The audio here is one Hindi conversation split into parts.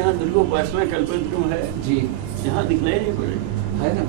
आपके यहाँ दुर्गोपासना कल्पतरु है जी, यहाँ दिखलाई नहीं पड़ेगा है ना।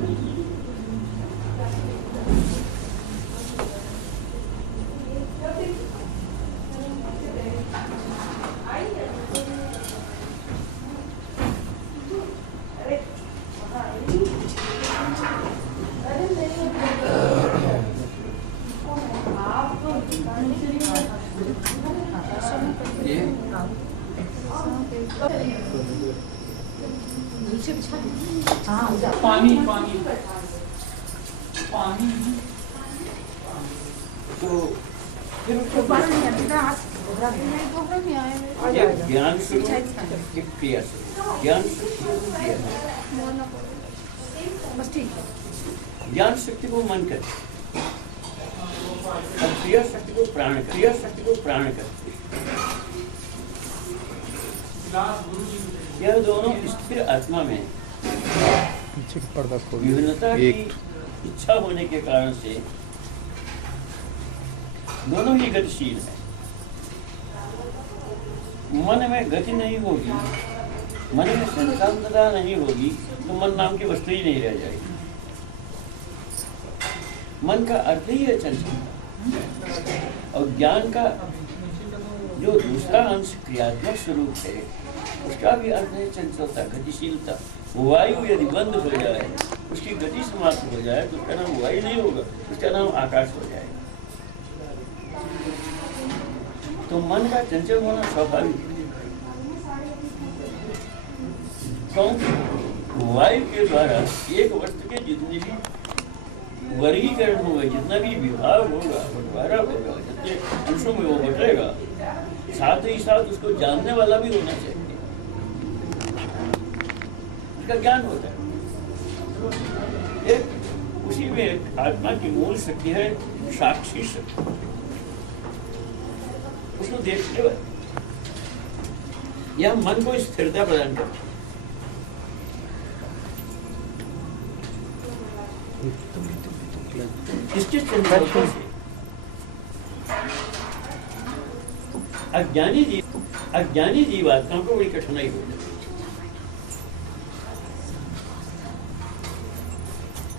पानी पानी पानी तो फिर उसको ज्ञान स्वरूप क्रिया ज्ञान ज्ञान शक्ति को मन करती और क्रिया शक्ति को प्राण करती, क्रिया शक्ति को प्राण करती। यह दोनों स्थिर आत्मा में विभिन्नता की इच्छा होने के कारण से दोनों ही गतिशील है। मन में गति नहीं होगी, मन में संतानता नहीं होगी तो मन नाम की वस्तु ही नहीं रह जाएगी। मन का अर्थ ही है चंचलता और ज्ञान का जो दूसरा अंश क्रियात्मक स्वरूप है उसका भी अर्थ है चंचलता, गतिशीलता। वायु यदि बंद हो जाए, उसकी गति समाप्त हो जाए तो उसका नाम वायु नहीं होगा, उसका नाम आकाश हो जाएगा। तो मन का चंचल होना स्वाभाविक है, क्योंकि वायु के द्वारा एक वस्तु के जितने भी वर्गीकरण होगा, जितना भी विभाग होगा, बंटवारा होगा, जितने अंशों में वो बटेगा, साथ ही साथ उसको जानने वाला भी होना चाहिए, उसका ज्ञान होता है। एक उसी में आत्मा की मूल शक्ति है साक्षी शक्ति, उसको देखते हुए यह मन को स्थिरता प्रदान करता है। इसके चंचलता से अज्ञानी जीवात्माओं को बड़ी कठिनाई हो जाती है।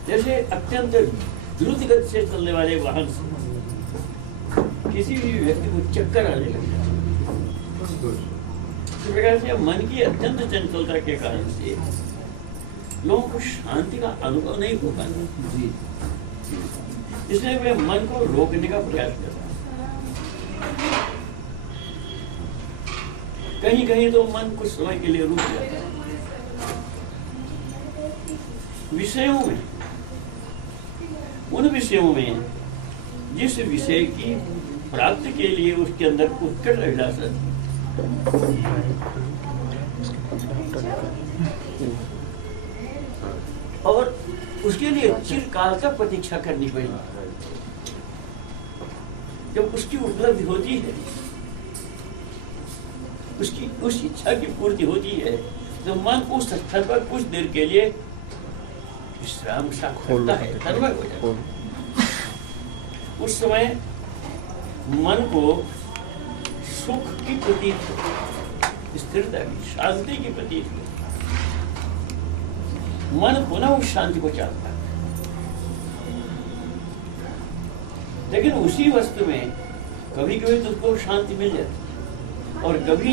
जैसे अत्यंत द्रुत गति से चलने वाले वाहन से किसी भी व्यक्ति को चक्कर आने लग जाता है। इस प्रकार से मन की अत्यंत चंचलता के कारण से लोगों को शांति का अनुभव नहीं हो पाता, इसलिए वे मन को रोकने का प्रयास कर रहे हैं। कहीं कहीं तो मन कुछ समय के लिए रुक जाता है। विषयों में, उन विषयों में जिस विषय की प्राप्ति के लिए उसके अंदर उत्कट अभिलाषा थी, और उसके लिए चिरकाल तक प्रतीक्षा करनी पड़ी। जब उसकी उपलब्धि होती है, उसकी उस इच्छा की पूर्ति होती है, तो मन उस स्थल पर कुछ देर के लिए विश्राम सा करता है, तन्मय हो जाता है। उस समय मन को सुख की प्रतीत हो, स्थिरता की, शांति की प्रतीत हो, मन पुनः उस शांति को चाहता है। लेकिन उसी वस्तु में कभी कभी तुझको शांति मिल जाती है और कभी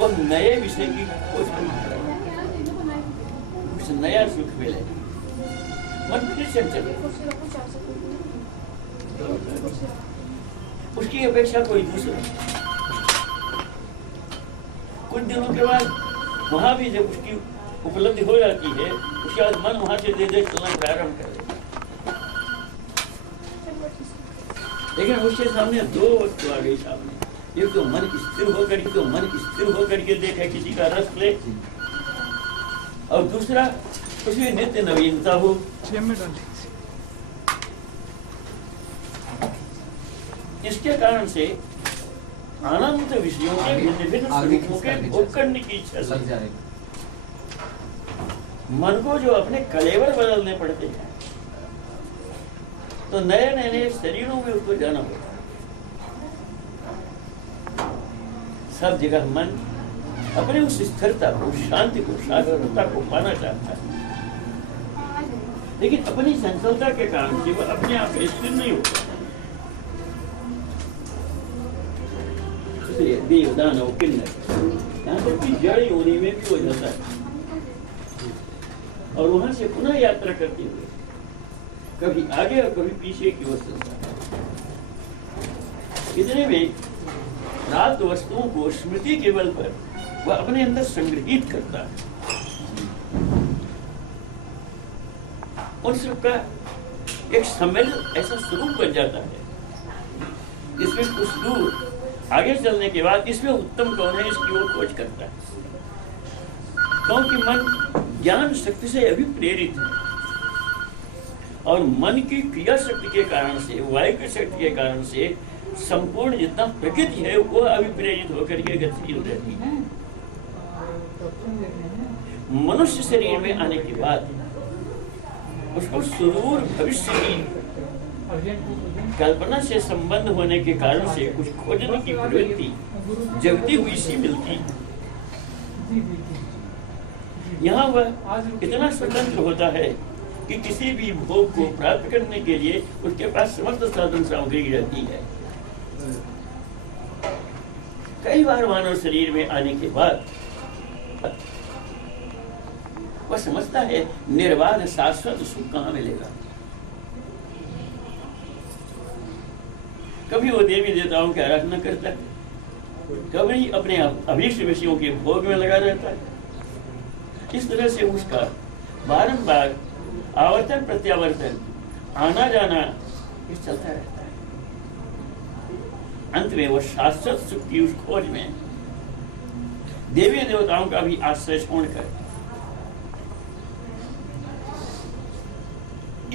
वह नए विषय की खोज करता है, कुछ नया सुख मिले, मन फिर चंचल, उसकी अपेक्षा कोई दूसरा। कुछ दिनों के बाद वहां भी जब उसकी उपलब्धि हो जाती है, उसके बाद मन वहां से धीरे धीरे चलना प्रारंभ कर देता है। लेकिन उसके सामने दो वस्तु आ गई सामने, एक तो मन स्थिर होकर के देखे किसी का रस ले, और दूसरा उसमें नित्य नवीनता हो। इसके कारण से अनंत विषयों के भिन्न भिन्न स्वरूपों के भोग करने की इच्छा से मन को जो अपने कलेवर बदलने पड़ते हैं, तो नए नए शरीरों में उसको जाना होता है। सब जगह मन अपने उस स्थिरता को, शांति को, शाश्वतता को पाना चाहता है, लेकिन अपनी चंचलता के कारण से वह अपने आप स्थिर नहीं होता। देवदान और किन्नर यहाँ तक कि जड़ योनि में भी हो जाता है, और वहां से पुनः यात्रा करते हुए कभी आगे और कभी पीछे की ओर चलता है। इतने में प्राप्त वस्तुओं को स्मृति के बल पर वह अपने अंदर संग्रहित करता है। उन सबका एक सम्मेलन ऐसा स्वरूप बन जाता है जिसमें कुछ दूर आगे चलने के बाद इसमें उत्तम कौन है इसकी ओर खोज करता है, क्योंकि मन ज्ञान शक्ति से अभिप्रेरित है, और मन की क्रिया शक्ति के कारण से, वायु की शक्ति के कारण से संपूर्ण जितना प्रकृति है वो अभिप्रेरित होकर के गतिशील रहती है। मनुष्य शरीर में आने के बाद उसको सुदूर भविष्य की कल्पना से संबंध होने के कारण से कुछ खोजने की प्रवृत्ति जगती हुई सी मिलती। यहाँ वह इतना स्वतंत्र होता है कि किसी भी भोग को प्राप्त करने के लिए उसके पास समस्त साधन सामग्री रहती है। कई बार मानव शरीर में आने के बाद वह समझता है निर्बाध शाश्वत सुख कहाँ मिलेगा। कभी वो देवी देवताओं की आराधना करता है, कभी अपने अभीष्ट विषयों के भोग में लगा रहता है। इस तरह से उसका बारंबार आवर्तन प्रत्यावर्तन, आना जाना ये चलता रहता है। अंत में वह शाश्वत सुख की उस खोज में देवी देवताओं का भी आश्रय छोड़कर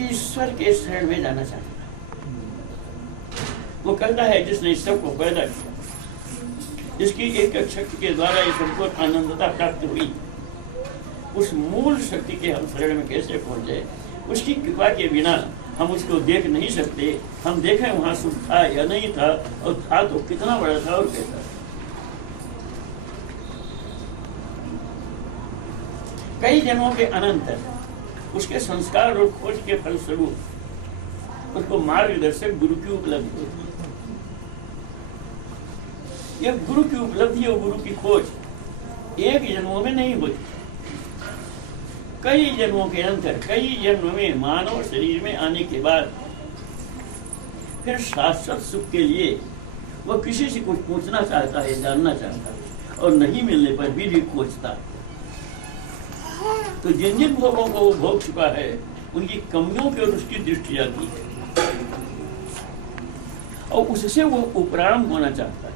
ईश्वर के शरण में जाना चाहता है। वो कहता है जिसने इस सबको पैदा किया, जिसकी एक शक्ति के द्वारा ये सबको आनंदता प्राप्त हुई, उस मूल शक्ति के हम शरण में कैसे पहुंचे। उसकी कृपा के बिना हम उसको देख नहीं सकते। हम देखें वहां सुख था या नहीं था, और था तो कितना बड़ा था और कैसा। कई जन्मों के अनंतर उसके संस्कार और खोज के फलस्वरूप उसको मार्गदर्शक गुरु की उपलब्धि होती है। यह गुरु की उपलब्धि और गुरु की खोज एक जन्मों में नहीं होती। कई जन्मों के अंतर, कई जन्म में मानव शरीर में आने के बाद फिर शाश्वत सुख के लिए वह किसी से कुछ पूछना चाहता है, जानना चाहता है, और नहीं मिलने पर भी खोजता है। तो जिन जिन भोगों को वो भोग चुका है उनकी कमियों की ओर उसकी दृष्टि जाती है, और उससे वो उपराम होना चाहता है।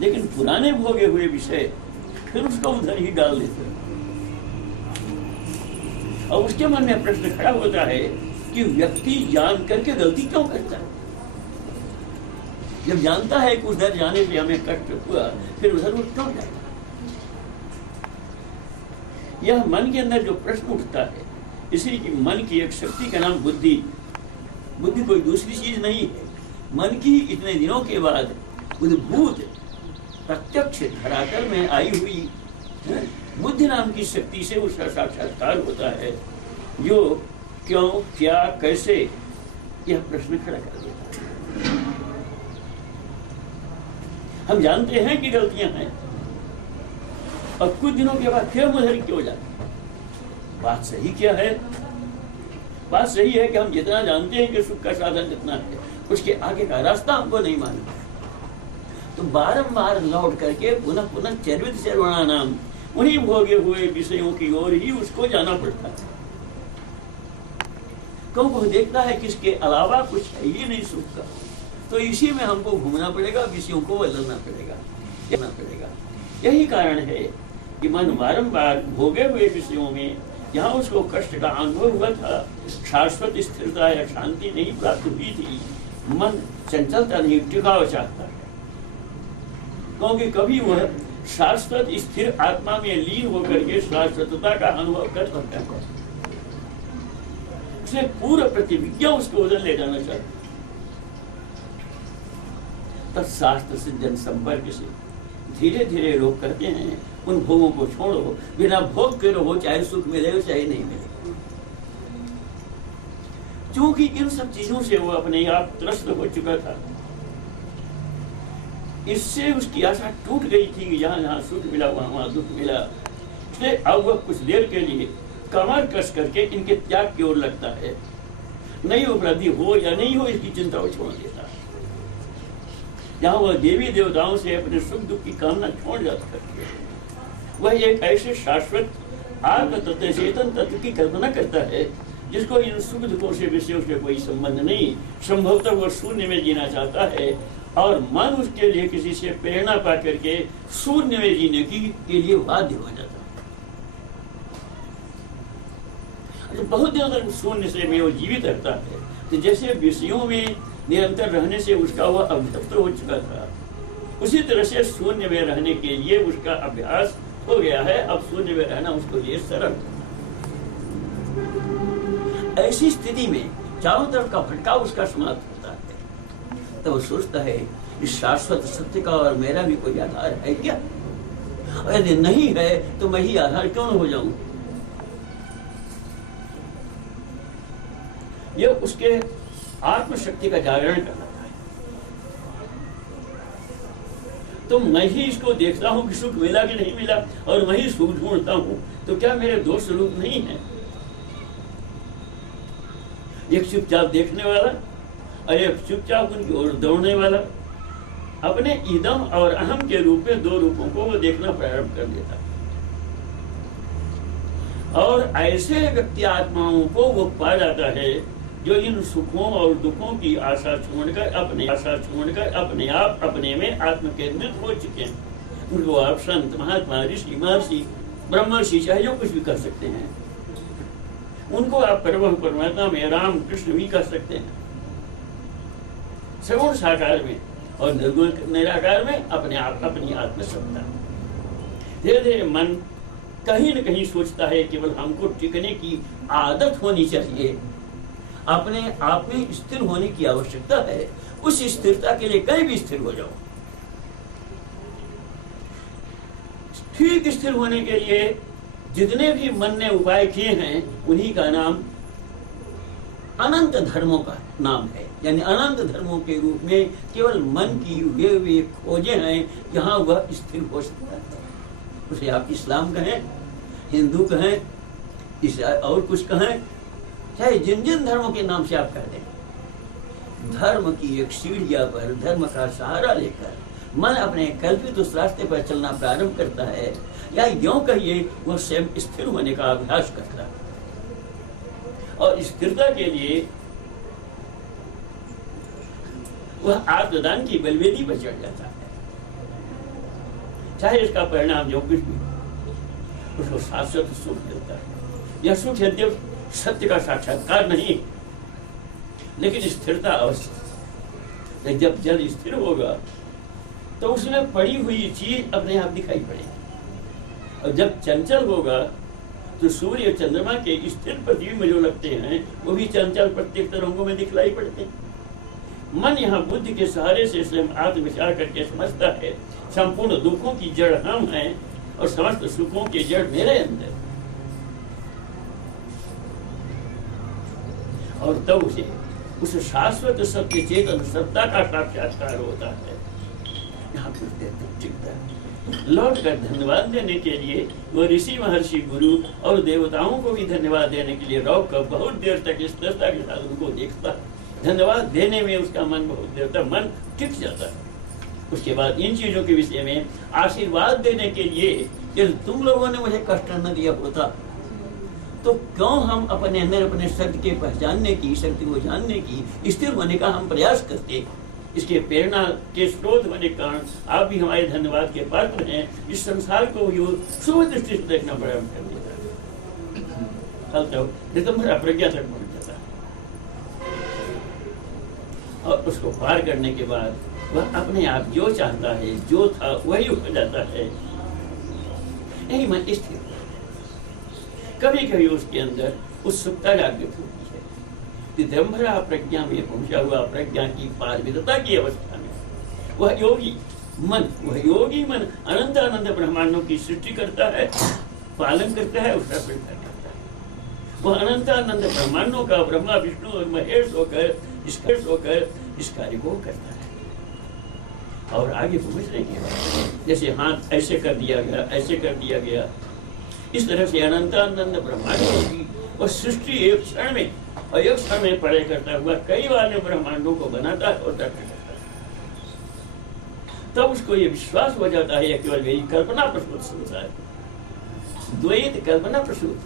लेकिन पुराने भोगे हुए विषय फिर उसको उधर ही डाल देते हैं, और उसके मन में प्रश्न खड़ा होता है कि व्यक्ति जान करके गलती क्यों करता है। जब जानता है कि उधर जाने से हमें कष्ट हुआ, फिर उधर वो क्यों जाता है। यह मन के अंदर जो प्रश्न उठता है, इसी की मन की एक शक्ति का नाम बुद्धि। बुद्धि कोई दूसरी चीज नहीं है, मन की इतने दिनों के बाद उद्भूत प्रत्यक्ष धरातल में आई हुई बुद्धि नाम की शक्ति से उसका साक्षात्कार होता है, जो क्यों, क्या, कैसे, यह प्रश्न खड़ा कर देता है। हम जानते हैं कि गलतियां हैं, और कुछ दिनों के बाद फिर उधर क्यों जाते। बात सही क्या है? बात सही है कि हम जितना जानते हैं कि सुख का साधन जितना है, उसके आगे का रास्ता हमको नहीं मालूम। तो बारंबार लौट करके पुनः पुनः चर्वित सर्वणानाम, उन्हीं भोगे हुए विषयों की ओर ही उसको जाना पड़ता है। क्योंकि वो देखता है कि इसके अलावा कुछ है ही नहीं सुख का, तो इसी में हमको घूमना पड़ेगा, विषयों को बदलना पड़ेगा, जाना पड़ेगा। यही कारण है कि मन बारंबार भोगे हुए विषयों में, जहाँ उसको कष्ट का अनुभव हुआ था, शाश्वत स्थिरता या शांति नहीं प्राप्त हुई थी, मन चंचलता नहीं, टिकाव चाहता है। क्योंकि कभी वह शाश्वत स्थिर आत्मा में लीन होकर के शाश्वतता का अनुभव कर सकता है। उसे पूर्ण प्रतिविज्ञा उसको उधर ले जाना चाहता है। तब शास्त्र से जनसंपर्क से धीरे धीरे लोग कहते हैं उन भोगों को छोड़ो, बिना भोग के रहो, चाहे सुख मिले चाहे नहीं मिले। क्योंकि इन सब चीजों से वो अपने आप त्रस्त हो चुका था, इससे उसकी आशा टूट गई थी कि जहां जहां सुख मिला वहां वहां दुख मिला। इसलिए अब वह कुछ देर के लिए कमर कस करके इनके त्याग की ओर लगता है। नई उपलब्धि हो या नहीं हो इसकी चिंता वो छोड़ देता है। जहां वह देवी देवताओं से अपने सुख दुख की कामना छोड़ जाता है, वह एक ऐसे शाश्वत आत्म तत्व चेतन तत्व की कल्पना करता है जिसको इन सुख दुखों से विषयों से कोई संबंध नहीं। संभवतः वह शून्य में जीना चाहता है और मन उसके लिए किसी से प्रेरणा पा करके शून्य में जीने के लिए बाध्य हो जाता है। बहुत दिनों तक शून्य से में वो जीवित रहता है, तो जैसे विषयों में निरंतर रहने से उसका वह अभ्यस्त हो चुका था, उसी तरह से शून्य में रहने के लिए उसका अभ्यास हो गया है। अब शून्य में रहना उसको लिए सरल। ऐसी स्थिति में चारों तरफ का भटकाव उसका समाप्त होता है। तो वो सोचता है इस शाश्वत सत्य का और मेरा भी कोई आधार है क्या? और यदि नहीं है तो मैं ही आधार क्यों न हो जाऊं? यह उसके आत्मशक्ति का जागरण करना है। तो मैं ही इसको देखता हूं कि सुख मिला कि नहीं मिला और मैं ही सुख ढूंढता हूं, तो क्या मेरे दो स्वरूप नहीं है? एक चुपचाप देखने वाला और एक चुपचाप उनकी ओर दौड़ने वाला। अपने इदम और अहम के रूप में दो रूपों को वो देखना प्रारंभ कर देता है। और ऐसे व्यक्ति आत्माओं को वो पा जाता है जो इन सुखों और दुखों की आशा छोड़कर अपने आप अपने में आत्म केंद्रित हो चुके हैं। उनको आप संत, महात्मा, ऋषि, महर्षि, ब्रह्मर्षि चाहे जो कुछ भी कर सकते हैं। उनको आप परम परमात्मा में राम कृष्ण भी कर सकते हैं। सगुण साकार में और निर्गुण निराकार में अपने आप अपनी आत्मसत्ता। धीरे धीरे मन कहीं न कहीं सोचता है केवल हमको टिकने की आदत होनी चाहिए, अपने आप में स्थिर होने की आवश्यकता है। उस स्थिरता के लिए कहीं भी स्थिर हो जाओ। ठीक स्थिर होने के लिए जितने भी मन ने उपाय किए हैं उन्हीं का नाम अनंत धर्मों का नाम है। यानी अनंत धर्मों के रूप में केवल मन की वे खोजें हैं जहां वह स्थिर हो सकता है। उसे आप इस्लाम कहें, हिंदू कहें, और कुछ कहें, चाहे जिन जिन धर्मों के नाम से आप कह दें, धर्म की एक सीढ़िया पर धर्म का सहारा लेकर मन अपने कल्पित उस रास्ते पर चलना प्रारंभ करता है, या यूं कहिए वह स्वयं स्थिर होने का अभ्यास करता है। और स्थिरता के लिए वह आत्मदान की बलवेदी पर चढ़ जाता है। चाहे इसका परिणाम जो कुछ भी, उसको शाश्वत सुख मिलता है। यह सुख यद्यपि सत्य का साक्षात्कार नहीं, लेकिन स्थिरता अवश्य। जब जल स्थिर होगा तो उसमें पड़ी हुई चीज अपने आप दिखाई पड़ेगी, और जब चंचल होगा तो सूर्य चंद्रमा के स्थिर प्रतिबिंब जो लगते हैं वो भी चंचल प्रत्येक तरंगों में दिखलाई पड़ते हैं। मन यहाँ बुद्धि के सहारे से स्वयं आत्मविचार करके समझता है संपूर्ण दुखों की जड़ हम हैं और समस्त सुखों की जड़ मेरे अंदर। और तब उसे उस शाश्वत सत्य चेतन सत्ता का साक्षात्कार होता है। यहाँ कुछ देर तक टिकता है। लौट कर धन्यवाद देने के लिए वो ऋषि, महर्षि, गुरु और देवताओं को भी धन्यवाद देने के लिए रोक कर बहुत देर तक स्थिरता के साथ उनको देखता है। धन्यवाद देने में उसका मन बहुत देर तक मन टिक जाता है। उसके बाद इन चीजों के विषय में आशीर्वाद देने के लिए, यदि तुम लोगों ने मुझे कष्ट न दिया होता तो क्यों हम अपने अंदर अपने शक्ति के पहचानने की, शक्ति को जानने की, स्थिर होने का हम प्रयास करते। इसके प्रेरणा के स्रोत होने के कारण आप भी हमारे धन्यवाद के पात्र हैं। इस संसार को यो शुभ दृष्टि से देखना प्रारंभ कर देता है। तो दिगंबर प्रज्ञा तक पहुंच जाता है और उसको पार करने के बाद वह अपने आप जो चाहता है, जो था वही हो जाता है। यही मन स्थिर। कभी कभी उसके अंदर उत्सुकता जागृत होती है। दिगंबरा प्रज्ञा में पहुंचा हुआ, प्रज्ञा की पारविदता की अवस्था में वह योगी मन, वह योगी मन अनंत अनंत ब्रह्मांडों की सृष्टि करता है, पालन करता है, उसका स्वीकार करता है। वह अनंत अनंत ब्रह्मांडों का ब्रह्मा विष्णु और महेश होकर इस कार्य को करता है। और आगे समझने के बाद जैसे हाथ ऐसे कर दिया गया, ऐसे कर दिया गया, इस तरह से अनंत अनंत ब्रह्मांडों की वह सृष्टि एक क्षण में और एक क्षण में पड़े करता हुआ कई वाले ब्रह्मांडों को बनाता है और दर्द करता है। तब उसको ये विश्वास हो जाता है केवल मेरी कल्पना प्रसूत संसार, द्वैत कल्पना प्रसूत,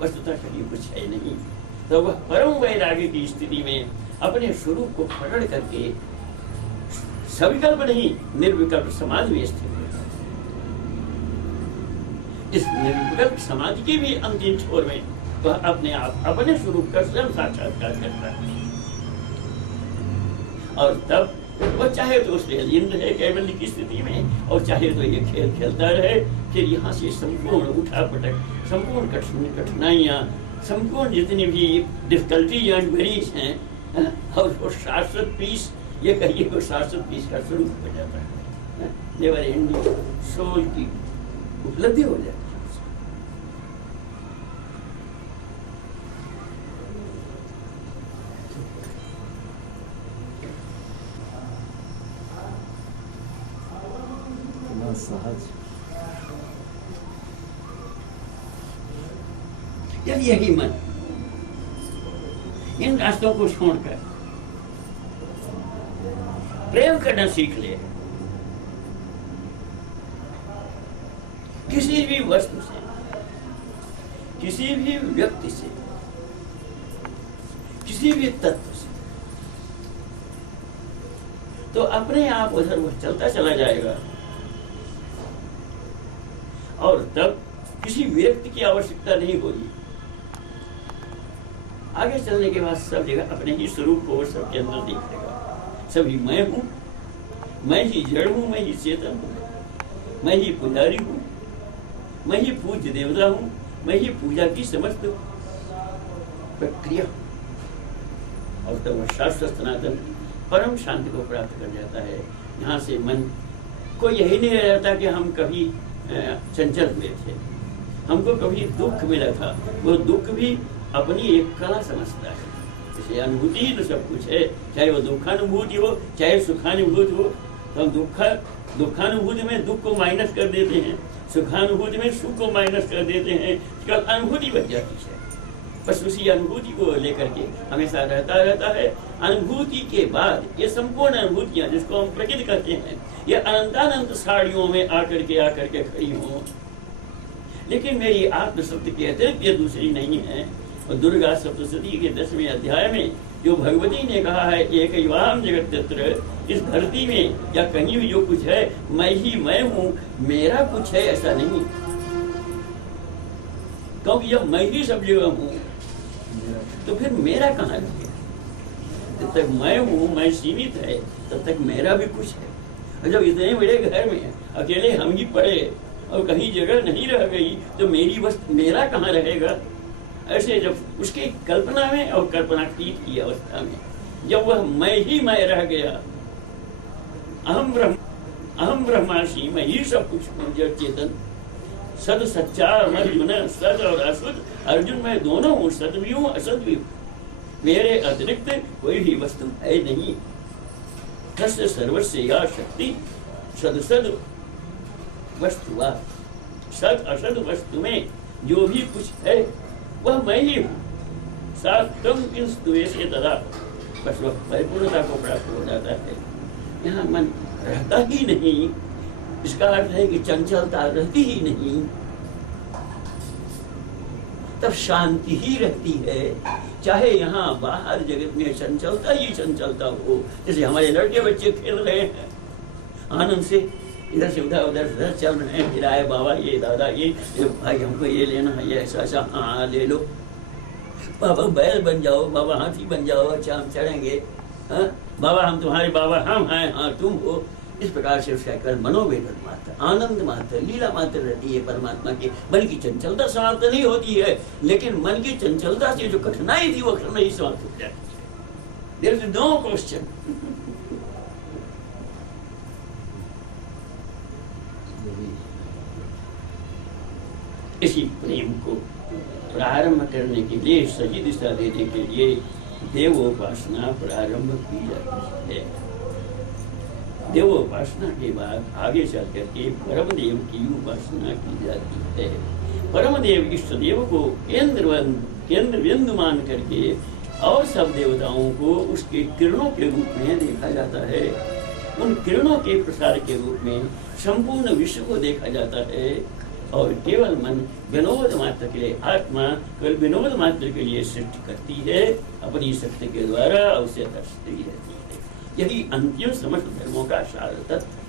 वस्तुतः कहीं कुछ है नहीं। तो वह परम वैराग्य की स्थिति में अपने स्वरूप को प्रकट करके सविकल्प नहीं निर्विकल्प समाधि में स्थित होता है। इस निर्विकल्प समाधि के भी अंतिम छोर में वह अपने आप अपने स्वरूप का स्वयं साक्षात्कार करता है। और तब वह चाहे तो उसमें लीन रहे कैवल्य की स्थिति में, और चाहे तो ये खेल खेलता रहे, फिर यहाँ से संपूर्ण उठापटक, संपूर्ण कठिनाइयाँ, संपूर्ण जितनी भी डिफिकल्टीज एंड वेरीज हैं, और वो शाश्वत पीस, ये कहिए वो शाश्वत पीस का स्वरूप हो जाता है, नेवर एंडिंग सोल की उपलब्धि हो जाती है। सहज यदि यही मन इन रास्तों को छोड़कर प्रेम करना सीख ले, किसी भी वस्तु से, किसी भी व्यक्ति से, किसी भी तत्व से, तो अपने आप उधर वह चलता चला जाएगा। और तब किसी व्यक्ति की आवश्यकता नहीं होगी। आगे चलने के बाद सब जगह अपने ही स्वरूप को सबके अंदर दिखेगा। सभी मैं हूं, मैं ही जड़ हूं, मैं ही चेतन हूं, मैं ही पुजारी हूं, मैं ही पूज्य देवता हूं, मैं ही पूजा की समस्त प्रक्रिया। और तब वह शाश्वत सनातन परम शांति को प्राप्त कर जाता है। यहाँ से मन को यही नहीं रह जाता कि हम कभी चंचल हुए थे, हमको कभी दुख मिला था, वो दुख भी अपनी एक कला समझता है। इसे अनुभूति ही तो सब कुछ है, चाहे वो दुखानुभूति हो चाहे सुखानुभूति हो। तो हम दुखानुभूति में दुख को माइनस कर देते हैं, सुखानुभूति में सुख को माइनस कर देते हैं, केवल अनुभूति बच जाती है। बस उसी अनुभूति को लेकर के हमेशा रहता है। अनुभूति के बाद ये संपूर्ण अनुभूतियां जिसको हम प्रकृति कहते हैं, ये अनंतानंत साड़ियों में आकर के खड़ी हों, लेकिन मेरी आत्म शब्द के अतिरिक्त ये दूसरी नहीं है। और दुर्गा सप्तशती के 10वें अध्याय में जो भगवती ने कहा है, एक युवाम जगत तत्र, इस धरती में या कहीं भी जो कुछ है मैं ही मैं हूँ, मेरा कुछ है ऐसा नहीं। क्योंकि जब मैं ही सब जगह हूँ तो फिर मेरा कहाँ रहेगा? जब तक मैं हूँ, मैं सीमित है, तब तक मेरा भी कुछ है। और जब इतने बड़े घर में अकेले हम ही पड़े और कहीं जगह नहीं रह गई तो मेरा कहाँ रहेगा? ऐसे जब उसकी कल्पना में और कल्पनातीत की अवस्था में जब वह मैं ही मैं रह गया, अहम ब्रह्मासी, मैं ही सब कुछ हूँ, जड़ चेतन, सद सच्चा अर्जुन, सद और असद, अर्जुन मैं दोनों हूँ, सद भी हूँ असद भी हूँ, मेरे अतिरिक्त कोई भी वस्तु है नहीं। तस्य सर्वस्य या शक्ति सद सद वस्तुवा, सद असद वस्तु में जो भी कुछ है वह मैं ही हूँ। सात्वम किंस्तुवेशे तदा, बस वह परिपूर्णता को प्राप्त हो जाता है। यहाँ मन रहता ही नहीं, इसका अर्थ है कि चंचलता रहती ही नहीं, तब शांति ही रहती है। चाहे यहाँ बाहर जगत में चंचलता ही चंचलता हो, जैसे हमारे लड़के बच्चे खेल रहे हैं आनंद से, इधर से उधर चल रहे हैं, फिर आए बाबा ये, दादा ये भाई हमको ये लेना है, ये ऐसा, हाँ ले लो, बाबा बैल बन जाओ, बाबा हाथी बन जाओ, अच्छा हम चढ़ेंगे, हाँ बाबा हम तुम्हारे बाबा हम हैं, हाँ तुम हो। इस प्रकार से उसका केवल मनोवेदन मात्र, आनंद मात्र, लीला मात्र रहती है परमात्मा की। मन की चंचलता समाप्त नहीं होती है, लेकिन मन की चंचलता से जो कठिनाई थी वो कठिनाई समाप्त हो जाती है। There is no question. इसी प्रेम को प्रारंभ करने के लिए, सही दिशा देने के लिए देवोपासना प्रारंभ की जाती है। देवोपासना के बाद आगे चल करके परम देव की उपासना की जाती है। परम देव इष्ट देव को केंद्र बिंदु मान करके और सब देवताओं को उसके किरणों के रूप में देखा जाता है। उन किरणों के प्रसार के रूप में संपूर्ण विश्व को देखा जाता है। और केवल मन विनोद मात्र के लिए, आत्मा केवल विनोद मात्र के लिए सृष्टि करती है, अपनी शक्ति के द्वारा उसे दर्शती रहती है। यही अंतिम समस्त धर्मों का सार तत्व।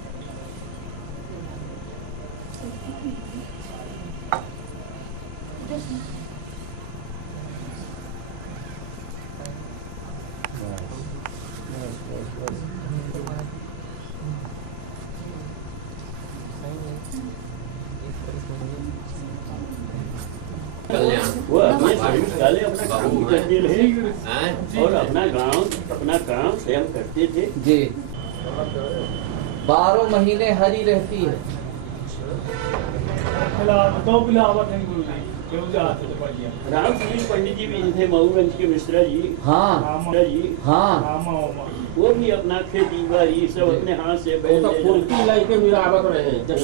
वो पहले अपना काम करते रहे और अपना काम स्वयं करते थे जी। 12 महीने हरी रहती है। राम सुनील पंडित जी भी थे, मऊगंज के मिश्रा जी। हाँ जी हाँ, वो भी अपना खेती बाड़ी सब अपने हाथ से फुर्ती लाइके मिलावट रहे। जब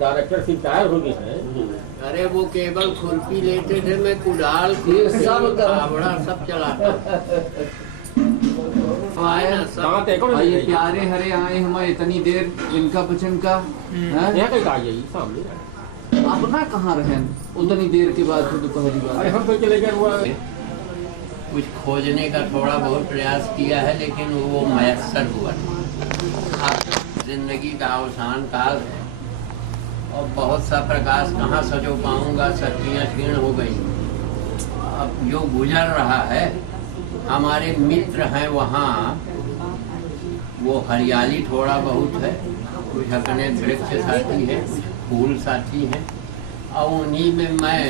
डायरेक्टर फिर टायर हो गए हैं। अरे वो केवल खुरपी लेते थे, मैं कुदाल ये सब फावड़ा सब चलाता आए ना दांत एक और ये प्यारे हरे आए हमारे इतनी देर इनका बचन का हैं? यहाँ कहीं आ जाइए सामने। अपना कहाँ रहे उतनी देर के बाद फिर दोपहरी अरे बाद हम तो चले गए वो कुछ खोजने का थोड़ा बहुत प्रयास किया है, लेकिन वो मयसर हुआ नहीं। अब जिंदगी का अवसान काल है और बहुत सा प्रकाश कहाँ सजो पाऊंगा, शक्तियाँ क्षीण हो गई। अब जो गुजर रहा है, हमारे मित्र हैं वहाँ, वो हरियाली थोड़ा बहुत है, कुछ अपने वृक्ष साथी है, कुछ फूल साथी है, और उन्हीं में मैं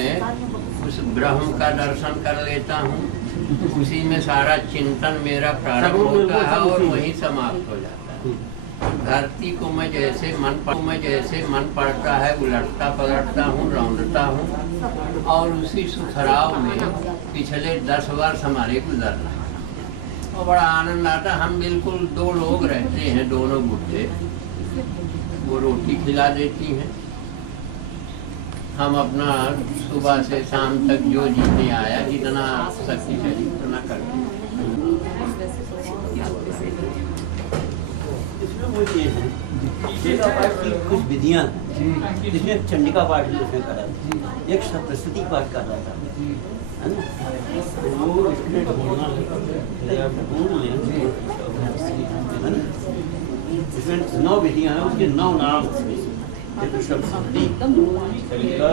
उस ब्रह्म का दर्शन कर लेता हूँ। उसी में सारा चिंतन मेरा प्रारंभ होता है और वहीं समाप्त हो जाता है। धरती को मैं जैसे मन पड़ता है उलटता पलटता हूँ, रौंदता हूँ, और उसी सुथराव में पिछले 10 वर्ष हमारे गुजर रहे हैं। और बड़ा आनंद आता। हम बिल्कुल 2 लोग रहते हैं, दोनों बुढ़े, वो रोटी खिला देती हैं, हम अपना सुबह से शाम तक जो जीने आया, जितना शक्ति चली उतना करते हैं। इसमें वो ये है, चंडिका पाठ की कुछ विधियां हैं, जिसमें चंडिका पाठ भी उसने करा था, एक सप्तशती पाठ कर रहा था, है ना? तो वो इसमें ढूंढना है, आप ढूंढ लें, है ना? इसमें 9 विधियां हैं, उसके 9 नाम, सप्तशती, चंडिका